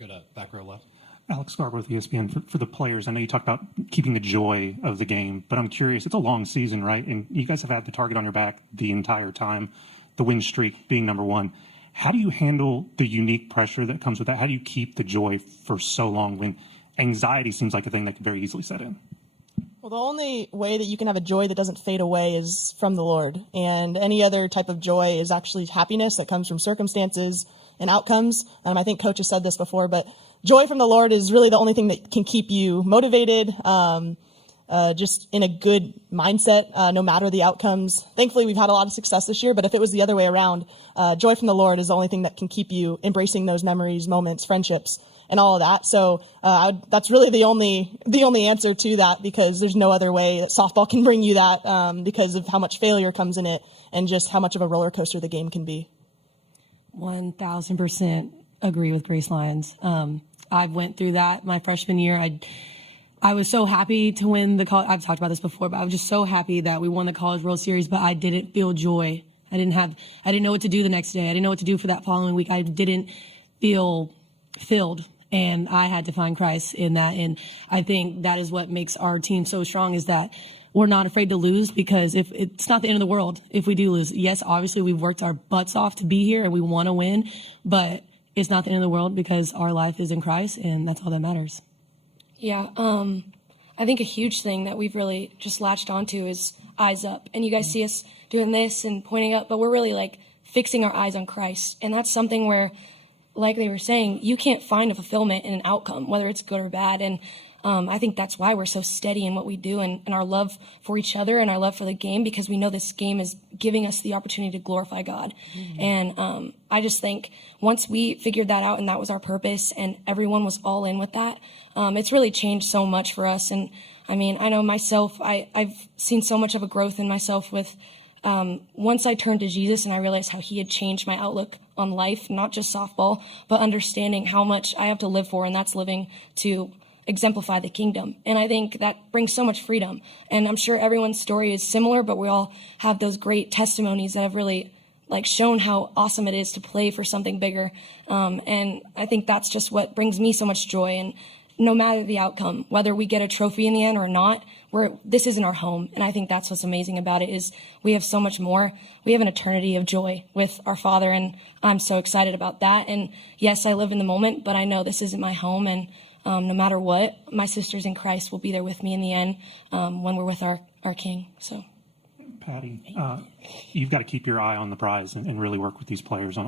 We'll go to back row left. Alex Garber with ESPN. For the players, I know you talked about keeping the joy of the game, but I'm curious, it's a long season, right? And you guys have had the target on your back the entire time, the win streak being number one. How do you handle the unique pressure that comes with that? How do you keep the joy for so long when anxiety seems like a thing that can very easily set in? Well, the only way that you can have a joy that doesn't fade away is from the Lord. And any other type of joy is actually happiness that comes from circumstances and outcomes. I think Coach has said this before, but joy from the Lord is really the only thing that can keep you motivated, just in a good mindset, no matter the outcomes. Thankfully, we've had a lot of success this year, but if it was the other way around, joy from the Lord is the only thing that can keep you embracing those memories, moments, friendships, and all of that. So that's really the only answer to that, because there's no other way that softball can bring you that, because of how much failure comes in it and just how much of a roller coaster the game can be. 1,000% agree with Grace Lyons. I went through that my freshman year. I was so happy to win the college. I've talked about this before, but I was just so happy that we won the College World Series, but I didn't feel joy. I didn't know what to do the next day. I didn't know what to do for that following week. I didn't feel filled. And I had to find Christ in that. And I think that is what makes our team so strong, is that we're not afraid to lose, because if it's not the end of the world if we do lose. Yes, obviously we've worked our butts off to be here and we want to win, but it's not the end of the world because our life is in Christ, and that's all that matters. Yeah, I think a huge thing that we've really just latched onto is eyes up. And you guys see us doing this and pointing up, but we're really like fixing our eyes on Christ. And that's something where, like they were saying, you can't find a fulfillment in an outcome, whether it's good or bad. And I think that's why we're so steady in what we do, and our love for each other and our love for the game, because we know this game is giving us the opportunity to glorify God. Mm-hmm. And I just think once we figured that out and that was our purpose and everyone was all in with that, it's really changed so much for us. And I mean, I know myself, I've seen so much of a growth in myself with once I turned to Jesus and I realized how he had changed my outlook on life, not just softball, but understanding how much I have to live for, and that's living to exemplify the kingdom. And I think that brings so much freedom. And I'm sure everyone's story is similar, but we all have those great testimonies that have really like shown how awesome it is to play for something bigger. And I think that's just what brings me so much joy. And no matter the outcome, whether we get a trophy in the end or not, this isn't our home. And I think that's what's amazing about it, is we have so much more. We have an eternity of joy with our Father, and I'm so excited about that. And yes, I live in the moment, but I know this isn't my home. And no matter what, my sisters in Christ will be there with me in the end, when we're with our King. So, Patty, you've got to keep your eye on the prize and really work with these players on